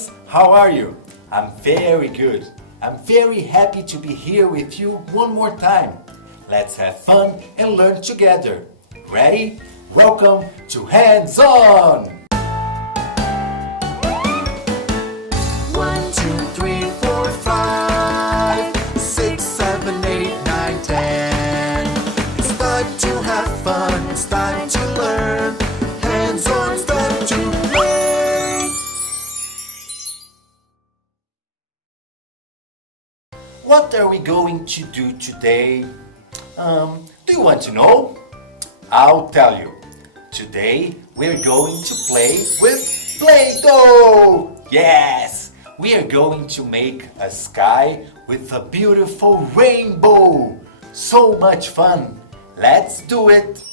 kids, how are you? I'm very good. I'm very happy to be here with you one more time. Let's have fun and learn together. Ready? Welcome to Hands On! 1, 2, 3, 4, 5, 6, 7, 8, 9, 10. It's time to have fun, it's time to learn. Hands on, it's time to play. What are we going to do today? Do you want to know? I'll tell you. Today we're going to play with Play-Doh! Yes! We are going to make a sky with a beautiful rainbow! So much fun! Let's do it!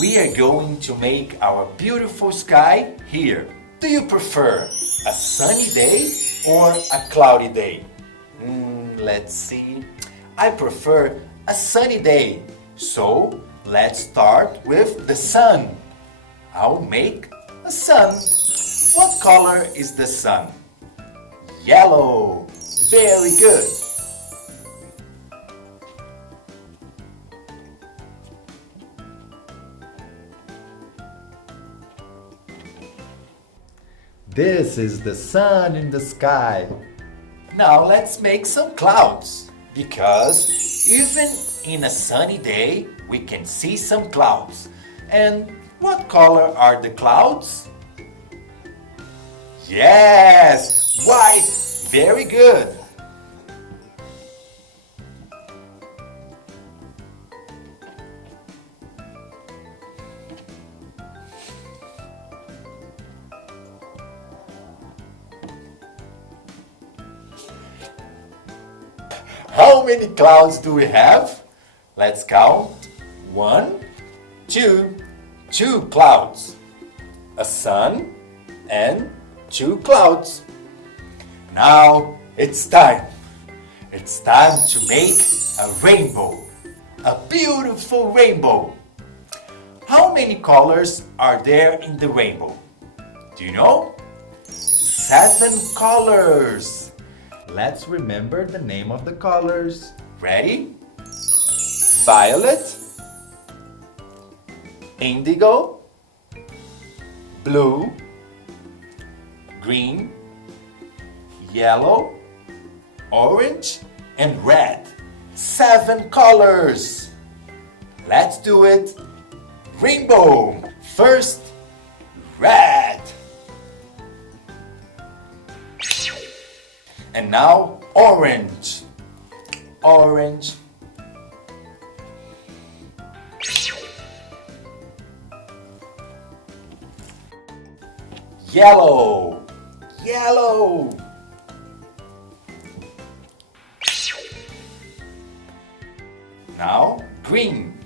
We are going to make our beautiful sky here. Do you prefer a sunny day or a cloudy day? Let's see. I prefer a sunny day. So let's start with the sun. I'll make a sun. What color is the sun? Yellow. Very good. This is the sun in the sky. Now let's make some clouds, because even in a sunny day we can see some clouds. And what color are the clouds? Yes, white. Very good. How many clouds do we have? Let's count. 1, 2, 2 clouds. A sun and 2 clouds. Now it's time. It's time to make a rainbow. A beautiful rainbow. How many colors are there in the rainbow? Do you know? 7 colors. Let's remember the name of the colors. Ready? Violet, indigo, blue, green, yellow, orange, and red. 7 colors. Let's do it. Rainbow. First, red. And now orange. Orange. Yellow. Yellow. Now green.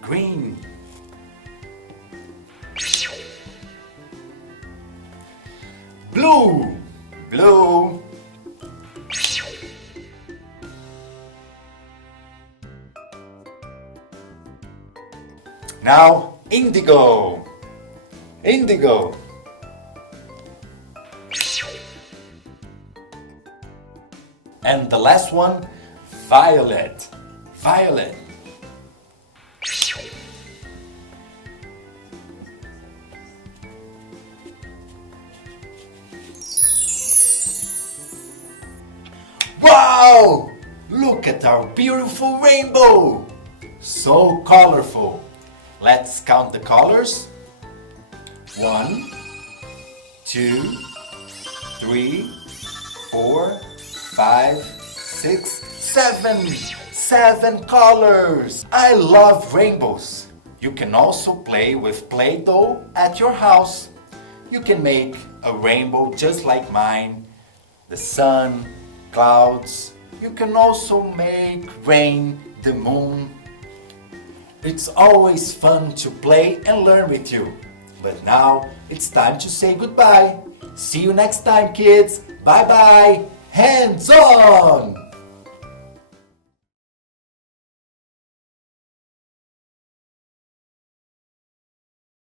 Green. Blue. Blue. Now indigo. Indigo. And the last one, violet. Violet. Wow! Look at our beautiful rainbow! So colorful. Let's count the colors. 1, 2, 3, 4, 5, 6, 7. 7 colors. I love rainbows. You can also play with Play-Doh at your house. You can make a rainbow just like mine. The sun, clouds. You can also make rain, the moon. It's always fun to play and learn with you. But now it's time to say goodbye. See you next time, kids. Bye bye. Hands on!